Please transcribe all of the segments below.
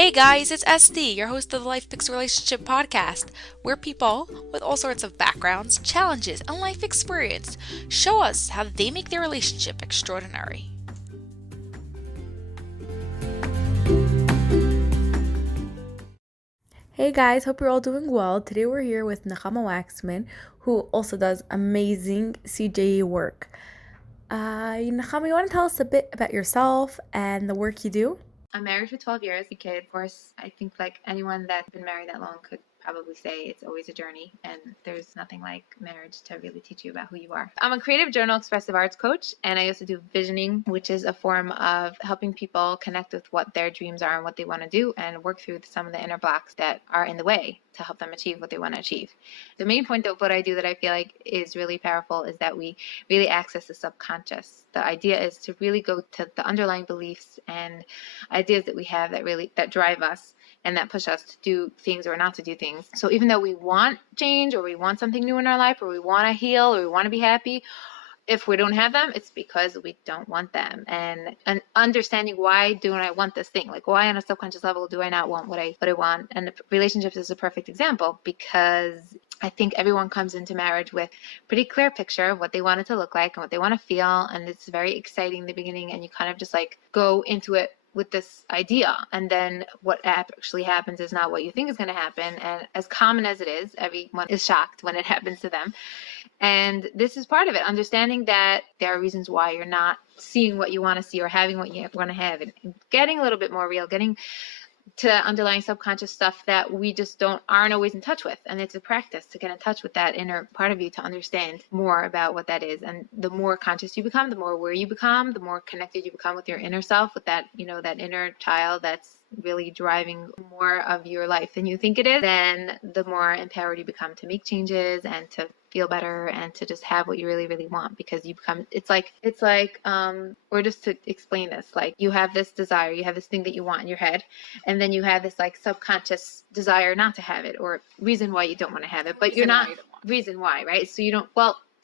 Hey guys, it's SD, your host of the Life Picks Relationship podcast, where people with all sorts of backgrounds, challenges, and life experience show us how they make their relationship extraordinary. Hey guys, hope you're all doing well. Today we're here with Nechama Wachsman, who also does amazing CJE work. Nechama, you want to tell us a bit about yourself and the work you do? I'm married for 12 years. A kid, of course, I think like anyone that's been married that long could probably say it's always a journey, and there's nothing like marriage to really teach you about who you are. I'm a creative journal expressive arts coach, and I also do visioning, which is a form of helping people connect with what their dreams are and what they want to do and work through some of the inner blocks that are in the way to help them achieve what they want to achieve. The main point of what I do that I feel like is really powerful is that we really access the subconscious. The idea is to really go to the underlying beliefs and ideas that we have that drive us and that push us to do things or not to do things. So even though we want change or we want something new in our life or we want to heal or we want to be happy, if we don't have them, it's because we don't want them. And understanding why don't I want this thing? Like, why on a subconscious level do I not want what I want? And relationships is a perfect example, because I think everyone comes into marriage with a pretty clear picture of what they want it to look like and what they want to feel. And it's very exciting in the beginning, and you kind of just like go into it with this idea, and then what actually happens is not what you think is going to happen. And as common as it is, everyone is shocked when it happens to them. And this is part of it, understanding that there are reasons why you're not seeing what you want to see or having what you want to have, and getting a little bit more real, getting to underlying subconscious stuff that we just aren't always in touch with. And it's a practice to get in touch with that inner part of you to understand more about what that is. And the more conscious you become, the more aware you become, the more connected you become with your inner self, with that, that inner child that's really driving more of your life than you think it is, then the more empowered you become to make changes and to feel better and to just have what you really, really want, because you become, or just to explain this, like you have this desire, you have this thing that you want in your head, and then you have this like subconscious desire not to have it, or reason why you don't want to have it, but you're not reason why, right? So you don't,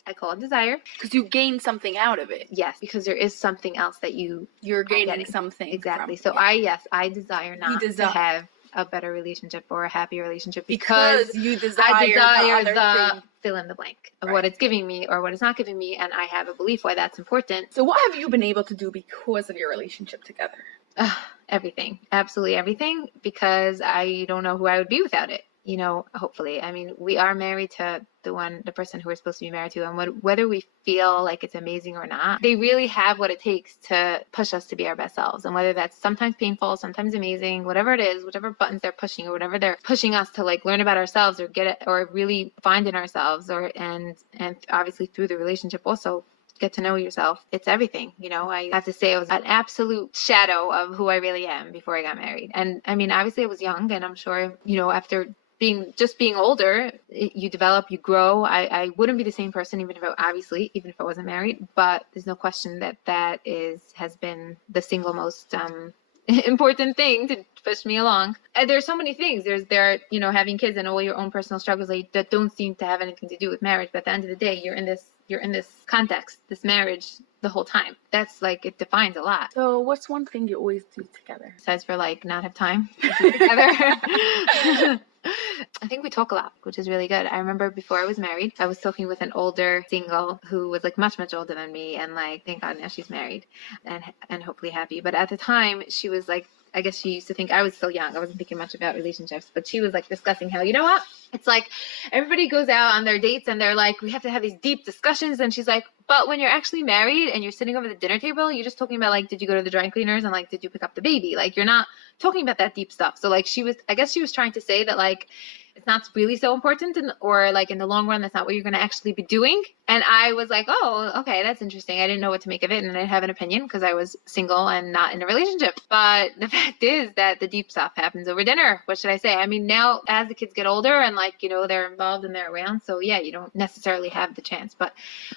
I call it desire. Because you gain something out of it. Yes, because there is something else that you're gaining something. Exactly. So yeah. I desire not to have a better relationship or a happier relationship because you desire the fill in the blank of what it's giving me or what it's not giving me, and I have a belief why that's important. So what have you been able to do because of your relationship together? Everything. Absolutely everything, because I don't know who I would be without it. Hopefully. I mean, we are married to the person who we're supposed to be married to, and whether we feel like it's amazing or not, they really have what it takes to push us to be our best selves. And whether that's sometimes painful, sometimes amazing, whatever it is, whatever buttons they're pushing or whatever they're pushing us to like learn about ourselves or get it or really find in ourselves, and obviously through the relationship also get to know yourself. It's everything. I have to say I was an absolute shadow of who I really am before I got married. And I mean, obviously I was young, and I'm sure, after being older, you develop, you grow. I wouldn't be the same person even if I wasn't married, but there's no question that has been the single most important thing to push me along. And there's so many things. Having kids and all your own personal struggles that don't seem to have anything to do with marriage, but at the end of the day, you're in this context, this marriage the whole time. That's like, it defines a lot. So what's one thing you always do together? Besides for like not have time to do together. I think we talk a lot, which is really good. I remember before I was married, I was talking with an older single who was like much, much older than me. And like, thank God now she's married and hopefully happy. But at the time she was like, I guess she used to think I was still young. I wasn't thinking much about relationships, but she was like discussing how, it's like everybody goes out on their dates and they're like, we have to have these deep discussions. And she's like, but when you're actually married and you're sitting over the dinner table, you're just talking about like, did you go to the dry cleaners and like, did you pick up the baby? Like, you're not talking about that deep stuff. So like I guess she was trying to say that like, it's not really so important, or like in the long run, that's not what you're going to actually be doing. And I was like, oh, okay, that's interesting. I didn't know what to make of it, and I didn't have an opinion because I was single and not in a relationship. But the fact is that the deep stuff happens over dinner. What should I say? I mean, now as the kids get older and like, they're involved and they're around, so yeah, you don't necessarily have the chance. But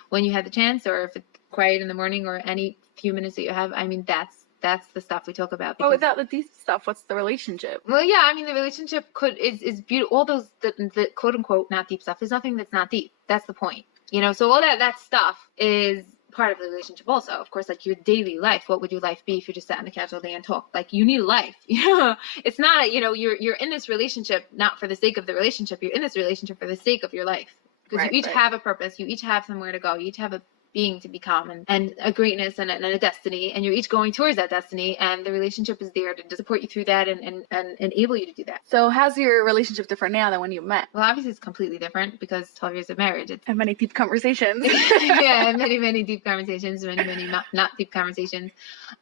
when you have the chance, or if it's quiet in the morning or any few minutes that you have, I mean, that's the stuff we talk about. But without the deep stuff, what's the relationship? Well, yeah, I mean, the relationship is beautiful. All those the quote unquote not deep stuff. There's nothing that's not deep. That's the point. So all that stuff is part of the relationship also. Of course, like your daily life, what would your life be if you just sat on the couch all day and talked? Like you need a life. It's not, you're in this relationship not for the sake of the relationship. You're in this relationship for the sake of your life. Because you each have a purpose. You each have somewhere to go. You each have a being to become and a greatness and a destiny, and you're each going towards that destiny, and the relationship is there to support you through that and enable you to do that. So how's your relationship different now than when you met? Well, obviously it's completely different because 12 years of marriage. And many deep conversations. Yeah, many deep conversations, many not deep conversations.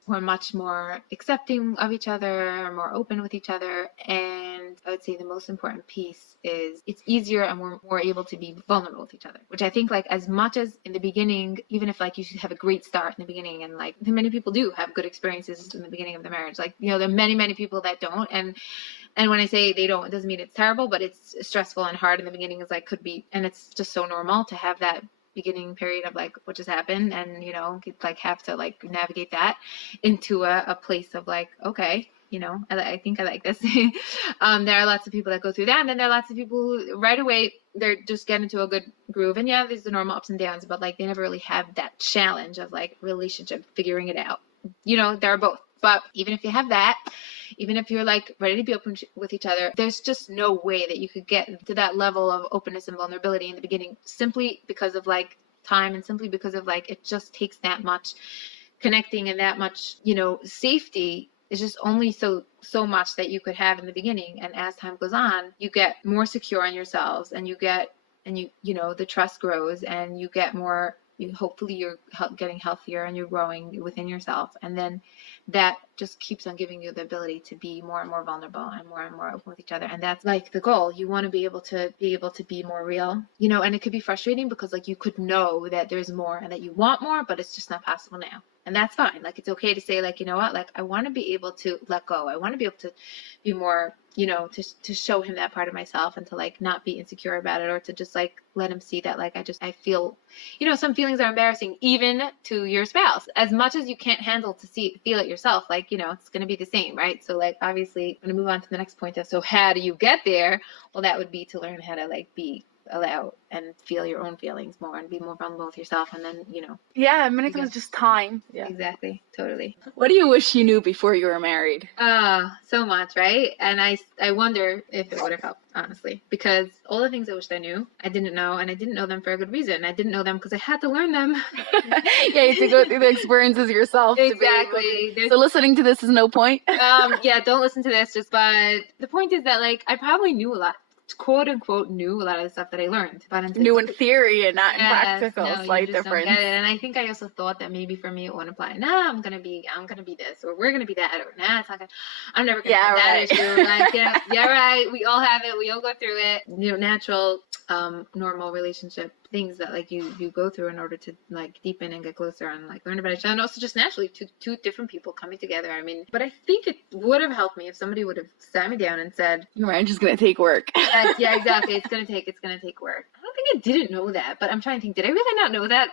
We're much more accepting of each other, more open with each other, and I would say the most important piece is it's easier and we're more able to be vulnerable with each other, which I think, like, as much as in the beginning, even if like you should have a great start in the beginning, and like many people do have good experiences in the beginning of the marriage, like, there are many people that don't, and when I say they don't, it doesn't mean it's terrible, but it's stressful and hard in the beginning, is like could be, and it's just so normal to have that beginning period of like what just happened, and like have to like navigate that into a place of like, okay, I think I like this. There are lots of people that go through that, and then there are lots of people who right away they're just get into a good groove, and there's the normal ups and downs, but like they never really have that challenge of like relationship figuring it out. There are both, but even if you have that, even if you're like ready to be open with each other, there's just no way that you could get to that level of openness and vulnerability in the beginning, simply because of like time, and simply because of like it just takes that much connecting and that much safety. It's just only so much that you could have in the beginning, and as time goes on, you get more secure in yourselves, and the trust grows, and you get more. Hopefully you're getting healthier and you're growing within yourself, and then that just keeps on giving you the ability to be more and more vulnerable and more open with each other. And that's like the goal. You want to be able to be more real, and it could be frustrating because like you could know that there's more and that you want more, but it's just not possible now. And that's fine. Like, it's okay to say, like, what, like, I want to be able to let go. I want to be able to be more, to show him that part of myself, and to like not be insecure about it, or to just like let him see that like I feel, some feelings are embarrassing even to your spouse. As much as you can't handle to feel it yourself, like, it's going to be the same, right? So like, obviously, I'm going to move on to the next point of, so how do you get there? Well, that would be to learn how to like allow and feel your own feelings more, and be more vulnerable with yourself, and then Yeah, many times it's just time. Yeah, exactly, totally. What do you wish you knew before you were married? So much, right? And I wonder if it would have helped, honestly, because all the things I wished I knew, I didn't know, and I didn't know them for a good reason. I didn't know them because I had to learn them. Yeah, you have to go through the experiences yourself. Exactly. So listening to this is no point. Yeah, don't listen to this. But the point is that like I probably knew a lot. Quote unquote knew a lot of the stuff that I learned, but knew in theory and not in practical. No, slight you just difference. Don't get it. And I think I also thought that maybe for me it wouldn't apply. Nah, I'm gonna be this, or we're gonna be that, or nah, it's not gonna. I'm never gonna have that issue. Like, yeah, right. We all have it. We all go through it. Natural, normal relationship things that like you go through in order to like deepen and get closer and like learn about each other, and also just naturally two different people coming together. I mean, but I think it would have helped me if somebody would have sat me down and said, "Your marriage is gonna take work." Yeah, exactly. It's gonna take work. I don't think I didn't know that, but I'm trying to think. Did I really not know that?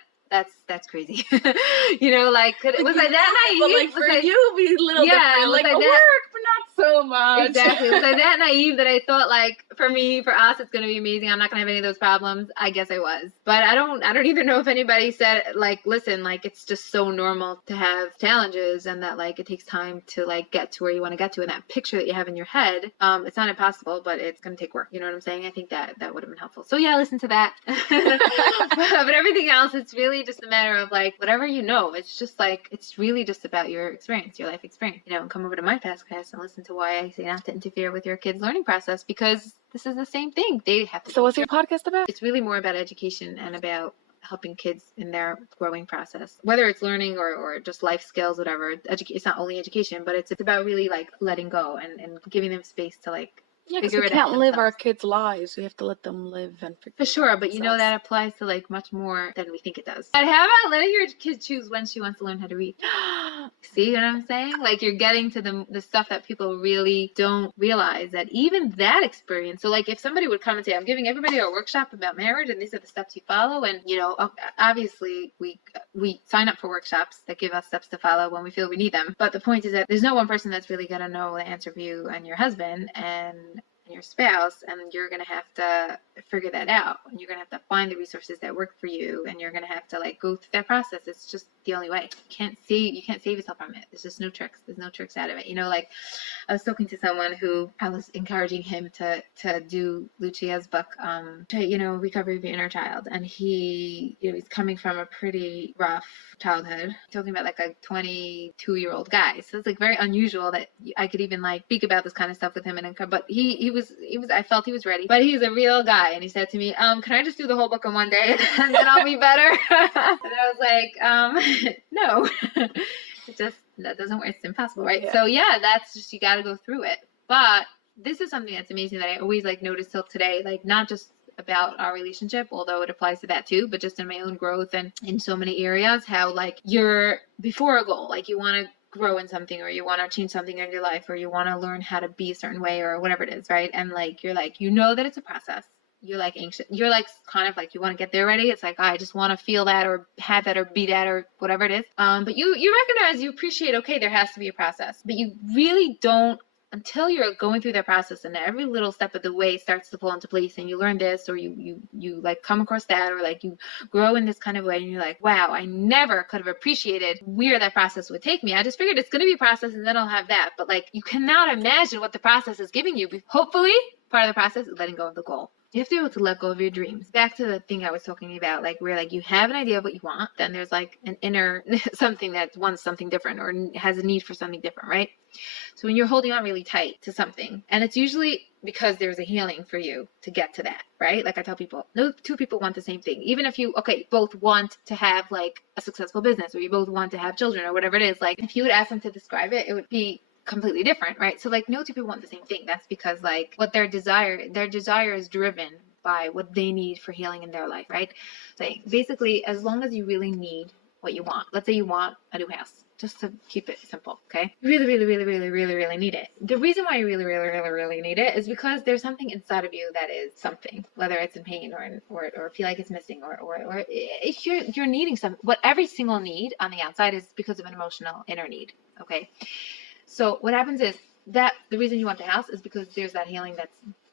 That's crazy. Like, was I that naive? But like for you, be a little different. Like work, but not so much. Exactly. Was I that naive that I thought like for us it's gonna be amazing, I'm not gonna have any of those problems? I guess I was, but I don't even know if anybody said like, listen, like it's just so normal to have challenges, and that like it takes time to like get to where you want to get to, and that picture that you have in your head, it's not impossible, but it's gonna take work. You know what I'm saying? I think that would have been helpful. So yeah, listen to that. But everything else, it's really just a matter of like whatever it's just like it's really just about your experience, your life experience, and come over to my podcast and listen to why I say not to interfere with your kids' learning process, because this is the same thing. They have to. So what's your podcast about? It's really more about education and about helping kids in their growing process, whether it's learning or just life skills, whatever. It's not only education, but it's about really like letting go and giving them space to like because we can't live our kids' lives. We have to let them live and figure for sure, but themselves. that applies to like much more than we think it does. And how about letting your kid choose when she wants to learn how to read? See what I'm saying? Like you're getting to the stuff that people really don't realize, that even that experience. So like if somebody would come and say, I'm giving everybody a workshop about marriage and these are the steps you follow, and obviously we sign up for workshops that give us steps to follow when we feel we need them. But the point is that there's no one person that's really going to know the answer for you and your husband, and and your spouse, and you're going to have to figure that out, and you're going to have to find the resources that work for you, and you're going to have to like go through that process. It's just the only way. You can't save yourself from it. There's just no tricks. There's no tricks out of it. Like I was talking to someone who I was encouraging him to do Lucia's book, Recovery of Your Inner Child, and he's coming from a pretty rough childhood, talking about like a 22-year-old guy. So it's like very unusual that I could even like speak about this kind of stuff with him, but he was I felt he was ready, but he's a real guy, and he said to me, can I just do the whole book in one day and then I'll be better? And I was like, no. That doesn't work. It's impossible, right? So that's just, you got to go through it. But this is something that's amazing that I always like noticed till today, like not just about our relationship, although it applies to that too, but just in my own growth and in so many areas, how like you're before a goal, like you want to grow in something, or you want to change something in your life, or you want to learn how to be a certain way, or whatever it is, right? And like you're like, that it's a process. You're like anxious. You're like kind of like you want to get there ready. It's like, I just want to feel that or have that or be that or whatever it is. But you recognize, you appreciate, okay, there has to be a process, but you really don't until you're going through that process, and every little step of the way starts to fall into place, and you learn this, or you like come across that, or like you grow in this kind of way, and you're like, wow, I never could have appreciated where that process would take me. I just figured it's going to be a process and then I'll have that. But like, you cannot imagine what the process is giving you. Hopefully part of the process is letting go of the goal. You have to be able to let go of your dreams. Back to the thing I was talking about, like where like you have an idea of what you want, then there's like an inner something that wants something different or has a need for something different, right? So when you're holding on really tight to something, and it's usually because there's a healing for you to get to that, right? Like I tell people, no two people want the same thing. Even if you, both want to have like a successful business, or you both want to have children, or whatever it is, like if you would ask them to describe it, it would be completely different, right? So like no two people want the same thing. That's because like what their desire is driven by what they need for healing in their life, right? So basically, as long as you really need what you want, let's say you want a new house, just to keep it simple, okay? You really, really, really, really, really, really need it. The reason why you really, really, really, really need it is because there's something inside of you that is something, whether it's in pain or feel like it's missing, or if you're needing something. What every single need on the outside is because of an emotional inner need, okay? So what happens is that the reason you want the house is because there's that healing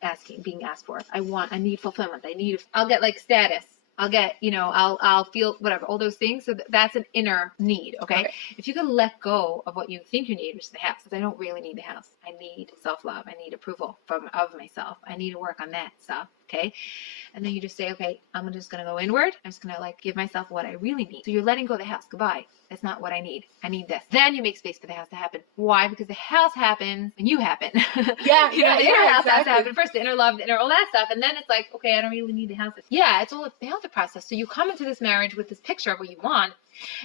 that's being asked for. I need fulfillment. I'll get like status. I'll get, I'll feel whatever, all those things. So that's an inner need. Okay. If you can let go of what you think you need, which is the house, because I don't really need the house. I need self-love. I need approval of myself. I need to work on that stuff. Okay. And then you just say, okay, I'm just going to go inward. I'm just going to like give myself what I really need. So you're letting go of the house. Goodbye. That's not what I need. I need this. Then you make space for the house to happen. Why? Because the house happens when you happen. The inner house has to happen first, the inner love, the inner all that stuff. And then it's like, okay, I don't really need the house. Yeah, it's all about the process. So you come into this marriage with this picture of what you want.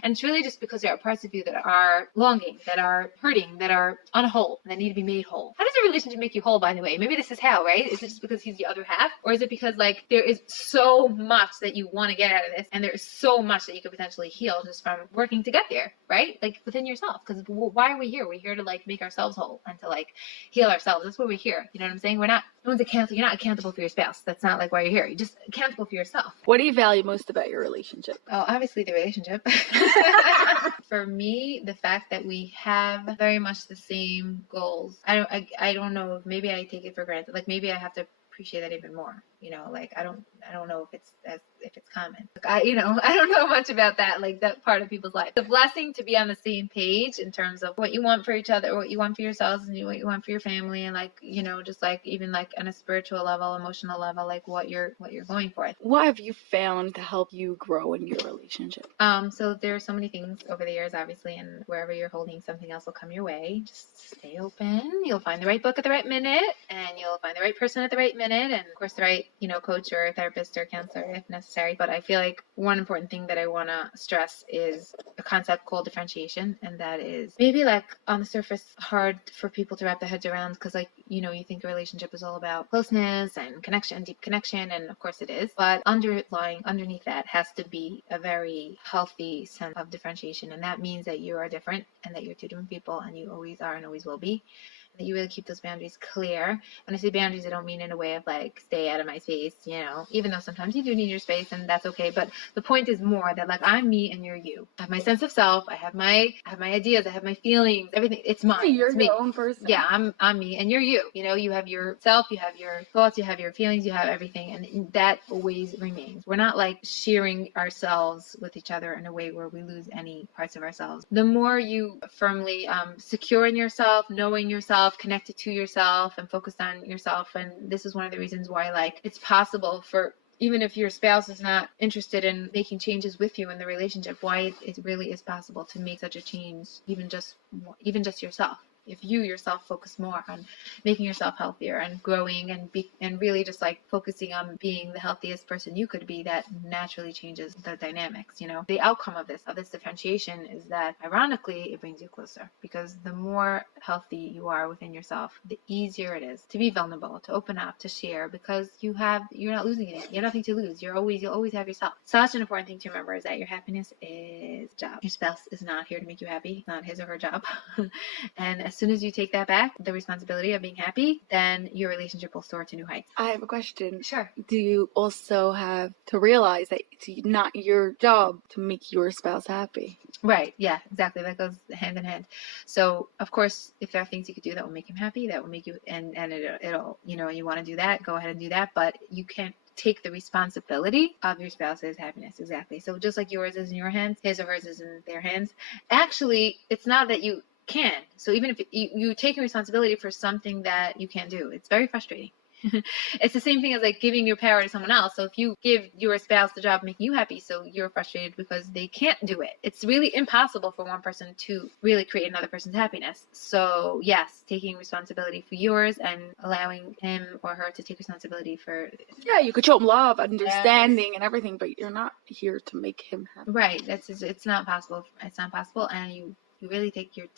And it's really just because there are parts of you that are longing, that are hurting, that are on hold, that need to be made whole. How does a relationship make you whole, by the way? Maybe this is how, right? Is it just because he's the other half? Or is it because like there is so much that you want to get out of this, and there is so much that you could potentially heal just from working to get there, right? Like within yourself. Because why are we here? We're here to like make ourselves whole and to like heal ourselves. That's why we're here. You know what I'm saying? No one's accountable. You're not accountable for your spouse. That's not like why you're here. You're just accountable for yourself. What do you value most about your relationship? Oh, obviously the relationship. For me, the fact that we have very much the same goals. I don't know. Maybe I take it for granted. Like maybe I have to appreciate that even more. Like I don't know if it's common. Like I don't know much about that, like that part of people's life. The blessing to be on the same page in terms of what you want for each other, what you want for yourselves, and what you want for your family, and like just like even like on a spiritual level, emotional level, like what you're going for. What have you found to help you grow in your relationship? So there are so many things over the years, obviously, and wherever you're holding, something else will come your way. Just stay open. You'll find the right book at the right minute, and you'll find the right person at the right minute, and of course the right coach or therapist or counselor if necessary. But I feel like one important thing that I want to stress is a concept called differentiation, and that is maybe like on the surface hard for people to wrap their heads around, because like you think a relationship is all about closeness and connection, deep connection, and of course it is, but underneath that has to be a very healthy sense of differentiation, and that means that you are different and that you're two different people, and you always are and always will be. that you really keep those boundaries clear. When I say boundaries, I don't mean in a way of like, stay out of my space, even though sometimes you do need your space and that's okay. But the point is more that like, I'm me and you're you. I have my sense of self. I have my ideas. I have my feelings, everything. It's mine. You're it's me. your own person. Yeah, I'm me and you're you. You have your self, you have your thoughts, you have your feelings, you have everything. And that always remains. We're not like sharing ourselves with each other in a way where we lose any parts of ourselves. The more you firmly secure in yourself, knowing yourself, connected to yourself, and focused on yourself. And this is one of the reasons why like it's possible for, even if your spouse is not interested in making changes with you in the relationship, why it really is possible to make such a change, even just yourself. If you yourself focus more on making yourself healthier and growing and really just like focusing on being the healthiest person you could be, that naturally changes the dynamics. The outcome of this differentiation is that ironically it brings you closer, because the more healthy you are within yourself, the easier it is to be vulnerable, to open up, to share, because you're not losing anything. You have nothing to lose. You'll always have yourself. Such an important thing to remember is that your happiness is a job. Your spouse is not here to make you happy. It's not his or her job. And as soon as you take that back, the responsibility of being happy, then your relationship will soar to new heights. I have a question. Sure. Do you also have to realize that it's not your job to make your spouse happy? Right. Yeah, exactly. That goes hand in hand. So of course, if there are things you could do that will make him happy, that will make you, and it'll, you want to do that, go ahead and do that. But you can't take the responsibility of your spouse's happiness. Exactly. So just like yours is in your hands, his or hers is in their hands. Actually, it's not that you can. So even if you take responsibility for something that you can't do, it's very frustrating. It's the same thing as like giving your power to someone else. So if you give your spouse the job of making you happy, so you're frustrated because they can't do it. It's really impossible for one person to really create another person's happiness. So yes, taking responsibility for yours and allowing him or her to take responsibility for. Yeah, you could show him love, understanding, and everything, but you're not here to make him happy. Right. It's not possible. It's not possible, and you're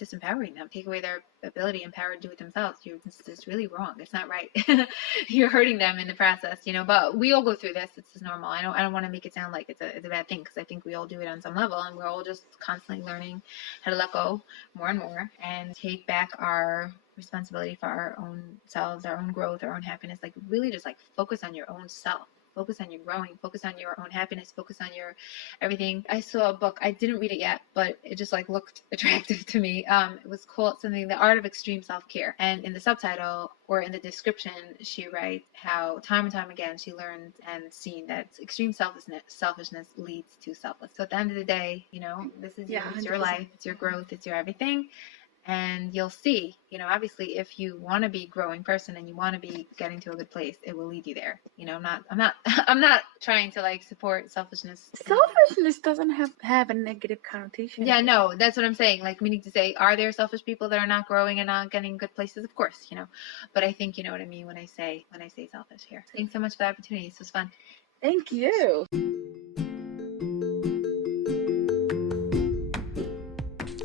disempowering them, take away their ability and power to do it themselves. It's really wrong. It's not right. You're hurting them in the process, but we all go through this. It's just normal. I don't want to make it sound like it's a bad thing, because I think we all do it on some level, and we're all just constantly learning how to let go more and more and take back our responsibility for our own selves, our own growth, our own happiness. Like really just like focus on your own self. Focus on your growing, focus on your own happiness, focus on your everything. I saw a book, I didn't read it yet, but it just like looked attractive to me. It was called something, The Art of Extreme Self-Care. And in the subtitle or in the description, she writes how time and time again she learned and seen that extreme selfishness leads to selfless. So at the end of the day, this is it's your life, it's your growth, it's your everything. And you'll see, obviously, if you want to be a growing person and you want to be getting to a good place, it will lead you there. I'm not trying to like support selfishness. Selfishness doesn't have a negative connotation. Yeah, no, that's what I'm saying. Like, meaning to say, are there selfish people that are not growing and not getting good places? Of course, But I think you know what I mean when I say selfish here. Thanks so much for the opportunity. This was fun. Thank you.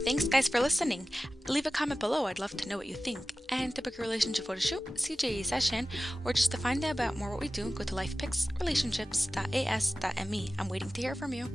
Thanks guys for listening. Leave a comment below, I'd love to know what you think. And to book a relationship photo shoot, CJE session, or just to find out about more what we do, go to lifepicsrelationships.as.me. I'm waiting to hear from you.